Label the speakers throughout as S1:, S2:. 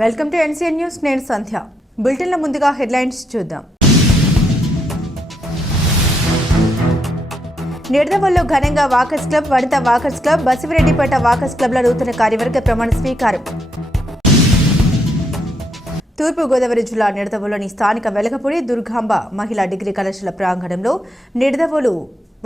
S1: Welcome to NCN news నేను సంధ్య. బులెటిన్ల ముందుగా headlines చూద్దాం. నిడదవల్లో ఘనంగా walkers club Vanitha walkers club Basivireddypeta walkers క్లబ్ల నూతన కార్యవర్గ ప్రమాణ స్వీకారం. తూర్పుగోదావరి జిల్లా నిడదవోలోని స్థానిక వెలగపూడి దుర్గాంబ మహిళా డిగ్రీ కళాశాల ప్రాంగణంలో Nidadavolu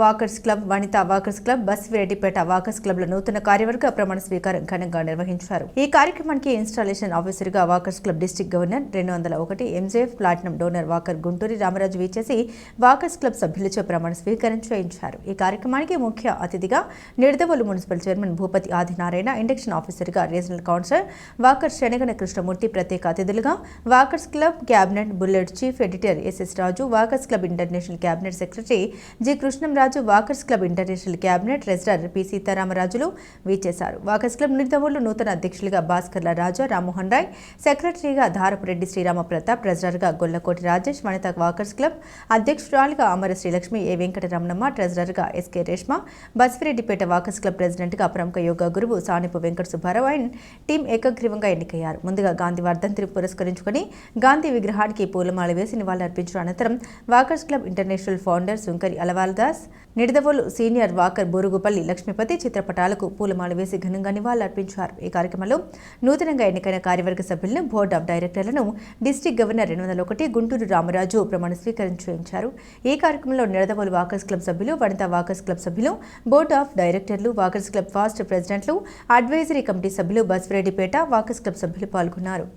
S1: walkers club Vanitha walkers club Basvireddypeta walkers క్లబ్ల నూతన కార్యవర్గ ప్రమాణ స్వీకారం ఘనంగా నిర్వహించారు. ఈ కార్యక్రమానికి ఇన్స్టాలేషన్ ఆఫీసర్గా వాకర్స్ క్లబ్ డిస్టిక్ గవర్నర్ రెండు వందల ఒకటి MJF platinum donor walker Gunturi Ramaraju వీచేసి walkers club సభ్యులచే ప్రమాణ స్వీకారం చేయించారు. ఈ కార్యక్రమానికి ముఖ్య అతిథిగా Nidadavolu municipal chairman Bhupathi Adinarayana induction ఆఫీసర్గా regional councillor walker Shanagana Krishnamurthy ప్రత్యేక అతిథులుగా walkers club cabinet bullet chief editor SS Raju walkers club international cabinet secretary G Krishnamraju walkers club international cabinet treasurer P సీతారామరాజులు వీచేశారు. Walkers club Nidadavolu నూతన అధ్యక్షులుగా భాస్కర్ల రాజా రామ్మోహన్ రాయ్ సెక్రటరీగా ధారపురెడ్డి శ్రీరామ ప్రతాప్ ట్రెజరర్గా Gollakoti Rajesh Vanitha walkers club అధ్యక్షురాలుగా Amara Srilakshmi A Venkataramanamma ట్రెజరర్గా SK Reshma Basvireddipeta walkers club ప్రెసిడెంట్గా ప్రముఖ యోగా గురువు Sanipu Venkata Subbarao and team ఏకగ్రీవంగా ఎన్నికయ్యారు. ముందుగా గాంధీ వర్ధంతిని పురస్కరించుకుని గాంధీ విగ్రహానికి పూలమాల వేసి నివాళులర్పించిన అనంతరం walkers club international founder Sunkari Alavaldas Nidadavolu senior walker Borugupalli Lakshmipathi చిత్రపటాలకు పూలమాల వేసి ఘనంగా నివాళులర్పించారు. ఈ కార్యక్రమంలో నూతనంగా ఎన్నికైన కార్యవర్గ సభ్యులను బోర్డు ఆఫ్ డైరెక్టర్లను డిస్టిక్ గవర్నర్ రెండు వందల ఒకటి గుంటూరు రామరాజు ప్రమాణ స్వీకారం చేయించారు. ఈ కార్యక్రమంలో నిడదవోలు వాకర్స్ క్లబ్ సభ్యులు వనిత వాకర్స్ క్లబ్ సభ్యులు బోర్డు ఆఫ్ డైరెక్టర్లు వాకర్స్ క్లబ్ ఫాస్ట్ ప్రెసిడెంట్లు అడ్వైజరీ కమిటీ సభ్యులు బస్వరెడ్డిపేట వాకర్స్ క్లబ్ సభ్యులు పాల్గొన్నారు.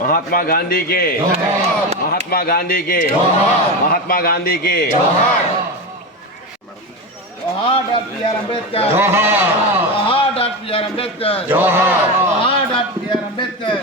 S2: महात्मा गांधी के। महात्मा गांधी के। महात्मा गांधी के।
S3: जोहार डॉक्टर बी आर अंबेडकर जोहार डॉक्टर बी आर अंबेडकर जोहार doctor B R
S4: Ambedkar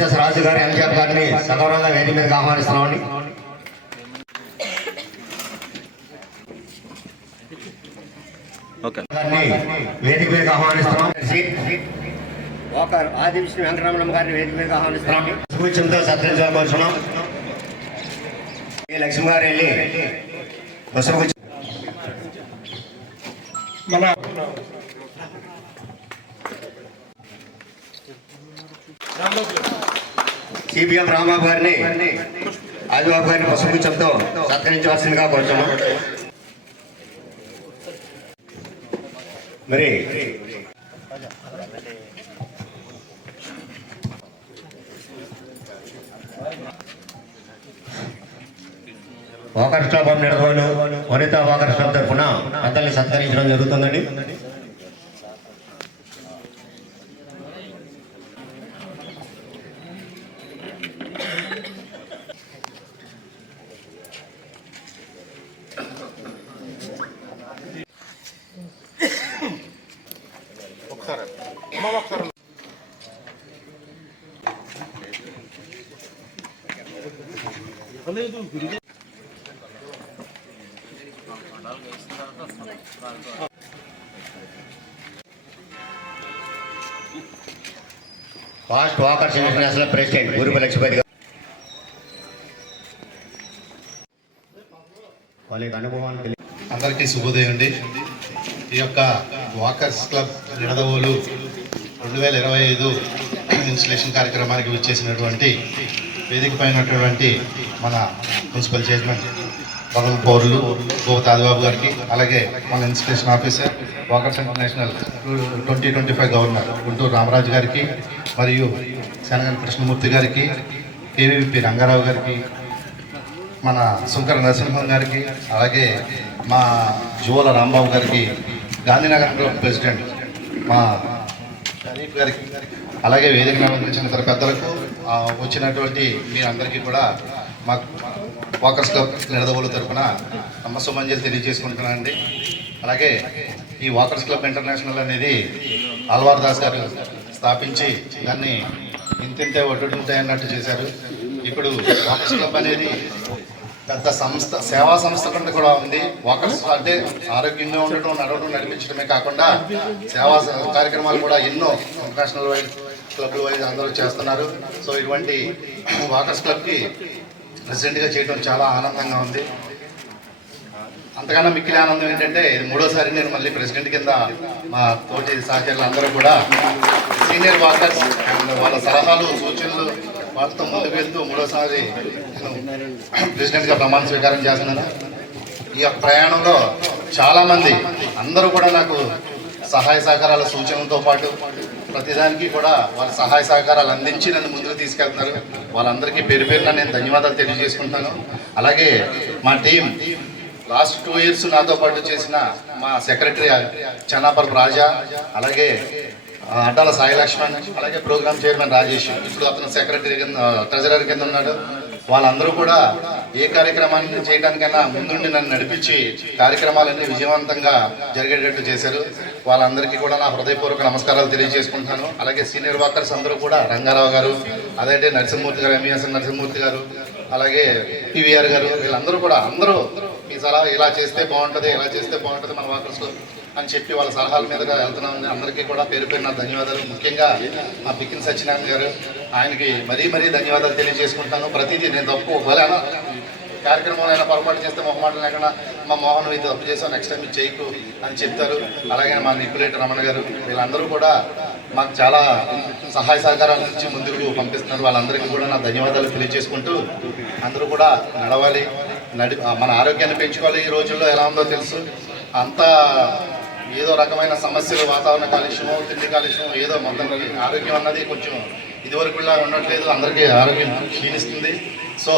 S4: SS Raju గారు ఎంజిఆర్ గారిని సగౌరవంగా వేదిక మీదకి గారిని వేదిక మీదకి ఆహ్వానిస్తున్నాం. ఒకరు ఆది విష్ణు వెంకటరమణ గారిని వేదిక మీదకి ఆహ్వానిస్తున్నాం సూచనతో లక్ష్మి గారు వెళ్ళి మన సిపిఎం రాంబాబు గారిని ఆదిబాబు గారిని పుష్పగుచ్చంతో సత్కరించవలసిందిగా కోరుతున్నాం. మరి వాకర్ క్లబ్ నిర్వహణ వనిత వాకర్ క్లబ్ తరఫున పెద్దల్ని సత్కరించడం జరుగుతుందండి. Past walkers international president Gurupu Lakshmipathi గారు. అనుభవాన్ని
S5: అందరికీ శుభోదయం అండి. ఈ యొక్క వాకర్స్ క్లబ్ నిడదవోలు రెండు వేల ఇరవై ఐదు ఇన్స్టలేషన్ కార్యక్రమానికి విచ్చేసినటువంటి వేదిక పైన ఉన్నటువంటి మన మున్సిపల్ చైర్మన్ భగవ పౌరులు గోప ఆదిబాబు గారికి అలాగే మన inspiration officer walkers international twenty twenty five governor Gunturu Ramaraju గారికి మరియు శనగన్ కృష్ణమూర్తి గారికి కేవీపీ రంగారావు గారికి మన శంకర నరసింహం గారికి అలాగే మా జువల రాంబాబు గారికి గాంధీనగర్ ప్రెసిడెంట్ మా షరీఫ్ గారికి అలాగే వేదిక నిర్వహించిన ఇతర పెద్దలకు వచ్చినటువంటి వచ్చినటువంటి మీరందరికీ కూడా మా వాకర్స్ క్లబ్ నిడదవోలు తరఫున నమ్మసమంజలు తెలియజేసుకుంటున్నానండి. అలాగే ఈ వాకర్స్ క్లబ్ ఇంటర్నేషనల్ అనేది అల్వార్ దాస్ గారు స్థాపించి దాన్ని ఇంతింతే ఒడ్డుంటాయి అన్నట్టు చేశారు. ఇప్పుడు వాకర్స్ క్లబ్ అనేది పెద్ద సంస్థ సేవా సంస్థ కింద కూడా ఉంది. వాకర్స్ అంటే ఆరోగ్యంగా ఉండటం నడవడం నడిపించడమే కాకుండా సేవా కార్యక్రమాలు కూడా ఎన్నో ఇంటర్నేషనల్ వైడ్ క్లబ్ల వైజ్ అందరూ చేస్తున్నారు. సో ఇటువంటి వాకర్స్ క్లబ్కి ప్రెసిడెంట్గా చేయడం చాలా ఆనందంగా ఉంది. అంతకన్నా మిక్కిలి ఆనందం ఏంటంటే ఇది మూడోసారి నేను మళ్ళీ ప్రెసిడెంట్ కింద మా తోటి సహచరులు అందరూ కూడా సీనియర్ వాకర్స్ వాళ్ళ సలహాలు సూచనలు వాటితో ముందుకు వెళ్తూ మూడోసారి నేను ప్రెసిడెంట్గా ప్రమాణ స్వీకారం చేస్తున్నాను. ఈ యొక్క ప్రయాణంలో చాలామంది అందరూ కూడా నాకు సహాయ సహకారాల సూచనలతో పాటు ప్రతిదానికి కూడా వాళ్ళ సహాయ సహకారాలు అందించి నన్ను ముందుకు తీసుకెళ్తున్నారు. వాళ్ళందరికీ పేరు పేరున నేను ధన్యవాదాలు తెలియజేసుకుంటాను అలాగే మా టీం లాస్ట్ టూ ఇయర్స్ నాతో పాటు చేసిన మా సెక్రటరీ చనాపర్ రాజా అలాగే అడ్డాల సాయి లక్ష్మణ్ అలాగే ప్రోగ్రామ్ చైర్మన్ రాజేష్. ఇప్పుడు అతను సెక్రటరీ కింద ట్రెజరర్ కింద ఉన్నాడు. వాళ్ళందరూ కూడా ఏ కార్యక్రమాన్ని చేయడానికైనా ముందుండి నన్ను నడిపించి కార్యక్రమాలన్నీ విజయవంతంగా జరిగేటట్టు చేశారు. వాళ్ళందరికీ కూడా నా హృదయపూర్వక నమస్కారాలు తెలియజేసుకుంటాను అలాగే సీనియర్ వాకర్స్ అందరూ కూడా రంగారావు గారు అదే నరసింహమూర్తి గారు ఎంఈఎస్ నరసింహమూర్తి గారు అలాగే పివిఆర్ గారు వీళ్ళందరూ కూడా అందరూ మీ సలహా ఇలా చేస్తే బాగుంటుంది ఇలా చేస్తే బాగుంటుంది మన వర్కర్స్ అని చెప్పి వాళ్ళ సలహాల మీదుగా వెళ్తున్నాం అందరికీ కూడా పేరు పేరు నా ధన్యవాదాలు. ముఖ్యంగా మా బిక్కిన సత్యనారాయణ గారు ఆయనకి మరీ మరీ ధన్యవాదాలు తెలియజేసుకుంటాను. ప్రతిదీ నేను తప్పు ఒకవేళ కార్యక్రమంలో అయినా పొరపాటు చేస్తే మొహమాటం లేకుండా మా మోహన్ ఇది తప్పు చేసాం నెక్స్ట్ టైం ఇది చేయకు అని చెప్తారు. అలాగే మా నిప్పులేటి రమణ గారు వీళ్ళందరూ కూడా మాకు చాలా సహాయ సహకారాల నుంచి ముందుకు పంపిస్తున్నారు. వాళ్ళందరికీ కూడా నా ధన్యవాదాలు తెలియజేసుకుంటూ అందరూ కూడా నడవాలి నడి మన ఆరోగ్యాన్ని పెంచుకోవాలి. ఈ రోజుల్లో ఎలా ఉందో తెలుసు. అంతా ఏదో రకమైన సమస్యలు వాతావరణ కాలుష్యము తిండి కాలుష్యం ఏదో మొత్తం ఆరోగ్యం అన్నది కొంచెం ఇదివరకులా ఉండట్లేదు అందరికీ ఆరోగ్యం క్షీణిస్తుంది. So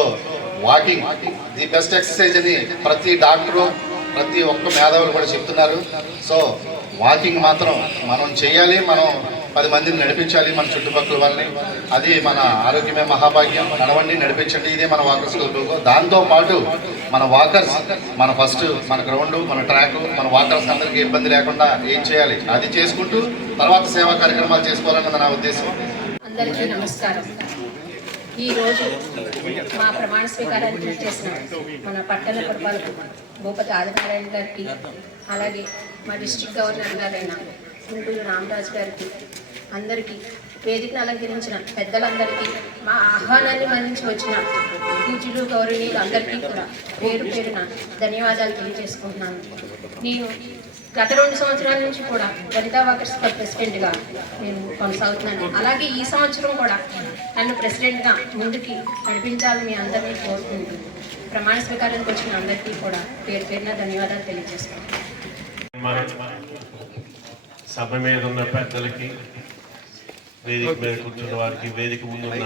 S5: walking the best exercise అని ప్రతి డాక్టరు ప్రతి ఒక్క మేధావులు కూడా చెప్తున్నారు. సో వాకింగ్ మాత్రం మనం చేయాలి మనం పది మందిని నడిపించాలి మన చుట్టుపక్కల వాళ్ళని. అది మన ఆరోగ్యమే మహాభాగ్యం. నడవండి నడిపించండి ఇదే మన వాకర్స్ లోగో దాంతో పాటు మన వాకర్స్ మన ఫస్ట్ మన గ్రౌండ్ మన ట్రాక్ మన వాకర్స్ అందరికీ ఇబ్బంది లేకుండా ఏం చేయాలి? అది చేసుకుంటూ తర్వాత సేవా కార్యక్రమాలు చేసుకోవాలన్నది నా ఉద్దేశం.
S6: అందరికీ నమస్కారం. ఈరోజు మా ప్రమాణ స్వీకారానికి చేసిన మన పట్టణ పరిపాలక భూపతి ఆదినారాయణ గారికి అలాగే మా డిస్ట్రిక్ట్ గవర్నర్ గారైన గుంటూరు రామరాజు గారికి అందరికీ వేదికను అలంకరించిన పెద్దలందరికీ మా ఆహ్వానాన్ని మరణించి వచ్చిన పూజలు గౌరవీయులు అందరికీ కూడా పేరు పేరున ధన్యవాదాలు తెలియజేసుకుంటున్నాను. నేను గత రెండు సంవత్సరాల నుంచి కూడా లలితా వాకర్స్ క్లబ్ ప్రెసిడెంట్గా నేను కొనసాగుతున్నాను. అలాగే ఈ సంవత్సరం కూడా నన్ను ప్రెసిడెంట్గా ముందుకి నడిపించాలని మీ అందరినీ కోరుకుంటూ ప్రమాణ స్వీకారానికి వచ్చిన అందరికీ కూడా పేరు పేరున ధన్యవాదాలు తెలియజేస్తున్నాను.
S7: సభ మీద ఉన్న పెద్దలకి వేదిక మీద కూర్చున్న వారికి వేదిక ముందు ఉన్న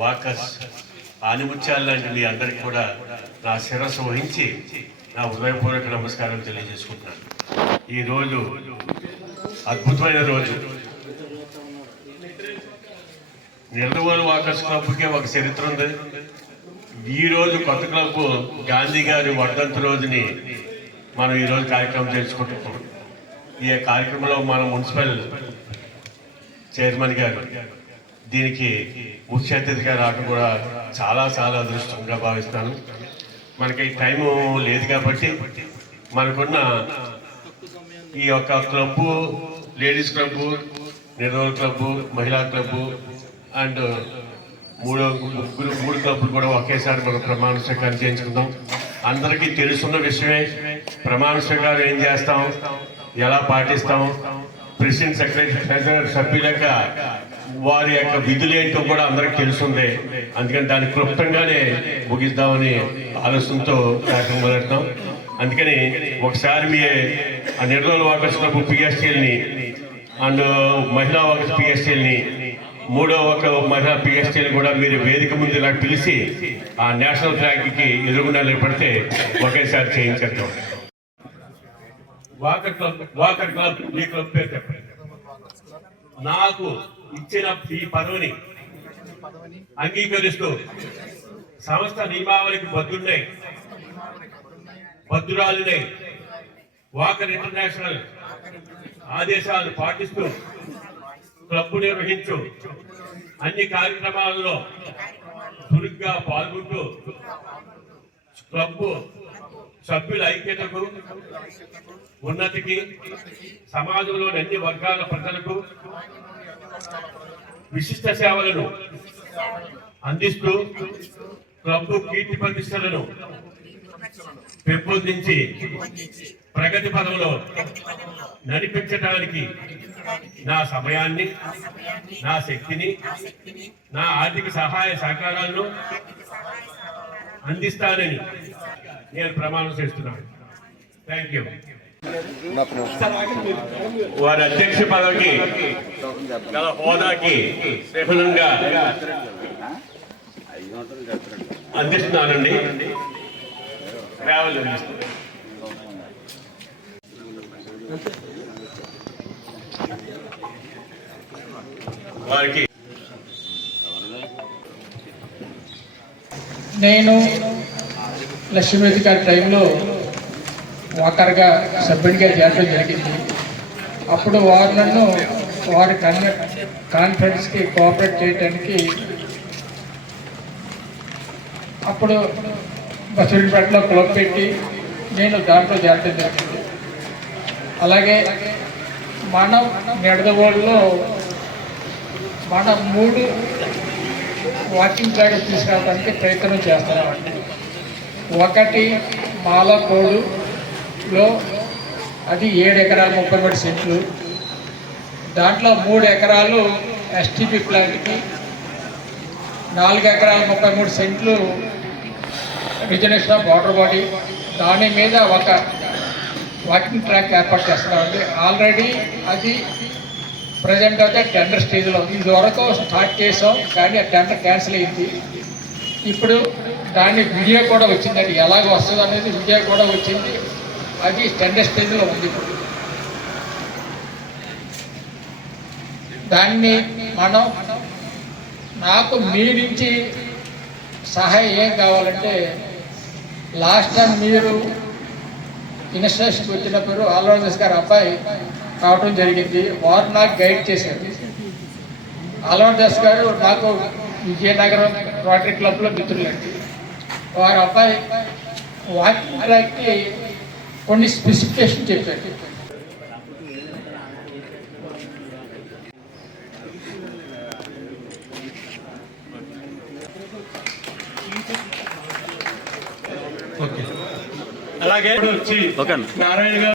S7: వాకర్స్ ఆనిముత్యాలు లాంటి మీ అందరికి కూడా నా శిరస్సు వహించి నా హృదయపూర్వక నమస్కారం తెలియజేసుకుంటున్నాను. ఈ రోజు అద్భుతమైన రోజు. నిర్మల్ వాకర్స్ క్లబ్కి ఒక చరిత్ర ఉంది. ఈ రోజు కొత్త క్లబ్ గాంధీ గారి వర్ధంతి రోజుని మనం ఈరోజు కార్యక్రమం చేసుకుంటున్నాం ఈ కార్యక్రమంలో మన మున్సిపల్ చైర్మన్ గారు దీనికి ముఖ్య అతిథిగా రావడం కూడా చాలా చాలా అదృష్టంగా భావిస్తాను మనకి టైము లేదు కాబట్టి మనకున్న ఈ యొక్క క్లబ్బు లేడీస్ క్లబ్బు నిర్వహణ క్లబ్బు మహిళా క్లబ్బు అండ్ మూడో ముగ్గురు మూడు క్లబ్బులు కూడా ఒకేసారి మనం ప్రమాణ స్వీకారం చేయించుకుందాం. అందరికీ తెలుసున్న విషయమే ప్రమాణ స్వీకారం ఏం చేస్తాం ఎలా పాటిస్తాం ప్రెసిడెంట్ సెక్రటరీ ట్రెజరర్ సభ్యుల వారి యొక్క విధులు ఏంటో కూడా అందరికి తెలుసుంది. అందుకని దాన్ని క్లుప్తంగానే ముగిద్దామని ఆలోచనతో కార్యక్రమం మొదలెడతాం అందుకని ఒకసారి మీ ఆ నిర్మల్ వాకర్స్ క్లబ్ పిఎస్టీఎల్ని అండ్ మహిళా వాకర్స్ పిఎస్టీఎల్ని మూడో ఒక మహిళా పిఎస్టీని కూడా మీరు వేదిక ముందు ఇలా పిలిచి ఆ నేషనల్ ఫ్లాగ్కి ఎదురుగుండా నిలబడితే ఒకేసారి చేయించేద్దాం. వాకర్ క్లబ్ వాకర్ క్లబ్ మీ క్లబ్ పేరు చెప్పండి. నాకు ఇచ్చిన ఈ పదవిని అంగీకరిస్తూ సంస్థ నియమావళికి బద్దున్నాయి భద్రురాలునై వాకర్ ఇంటర్నేషనల్ ఆదేశాలు పాటిస్తూ క్లబ్ నిర్వహించు అన్ని కార్యక్రమాలలో చురుగ్గా పాల్గొంటూ క్లబ్ సభ్యుల ఐక్యతకు ఉన్నతికి సమాజంలోని అన్ని వర్గాల ప్రజలకు విశిష్ట సేవలను అందిస్తూ క్లబ్ కీర్తి ప్రతిష్టలను పెంపొందించి ప్రగతి పదంలో నడిపించడానికి నా సమయాన్ని నా శక్తిని నా ఆర్థిక సహాయ సహకారాలను అందిస్తానని నేను ప్రమాణం చేస్తున్నాను. థ్యాంక్ యూ వారి అధ్యక్ష పదవికి గల హోదాకి విఫలంగా అందిస్తున్నానండి. ట్రావెల్ వారికి
S8: నేను లక్ష్మీవతి గారి టైంలో వాకర్గా సభ్యుడిగా చేరడం జరిగింది. అప్పుడు వారు నన్ను వారి కన్ కాన్ఫరెన్స్కి కోఆపరేట్ చేయడానికి అప్పుడు బసూరిపేటలో క్లబ్ పెట్టి నేను దాంట్లో చేరడం జరిగింది. అలాగే మనం నిడదవోడులో మనం మూడు వాకింగ్ ట్రాక్ తీసుకురావడానికి ప్రయత్నం చేస్తున్నామండి. ఒకటి మాలకోడులో అది ఏడు ఎకరాల ముప్పై మూడు సెంట్లు. దాంట్లో మూడు ఎకరాలు ఎస్టీపీ ప్లాంట్కి నాలుగు ఎకరాల ముప్పై మూడు సెంట్లు రిజర్వేషన్ ఆఫ్ వాటర్ బాడీ దాని మీద ఒక వాకింగ్ ట్రాక్ ఏర్పాటు చేస్తున్నామండి ఆల్రెడీ అది ప్రజెంట్ అయితే టెండర్ స్టేజ్లో ఉంది. ఇది వరకు స్టార్ట్ చేసాం కానీ ఆ టెండర్ క్యాన్సిల్ అయింది. ఇప్పుడు దాని వీడియో కూడా వచ్చిందండి. ఎలాగ వస్తుంది అనేది వీడియో కూడా వచ్చింది. అది టెండర్ స్టేజ్లో ఉంది ఇప్పుడు. దాన్ని మనం నాకు మీ నుంచి సహాయం ఏం కావాలంటే లాస్ట్ టైం మీరు ఇన్స్టిట్యూషన్కి వచ్చినప్పుడు ఆల్రౌండర్స్ గారు అబ్బాయి రావడం జరిగింది. వారు నాకు గైడ్ చేశారు. ఆల్రౌండర్స్ గారు నాకు విజయనగరం రోటరీ క్లబ్లో మిత్రులండి. వారి అబ్బాయి వాకింగ్ ట్రాక్కి కొన్ని స్పెసిఫికేషన్ చెప్పారు
S7: అలాగే నారాయణ గారు.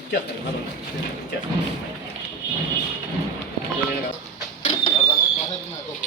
S4: ఇచ్చేస్తాను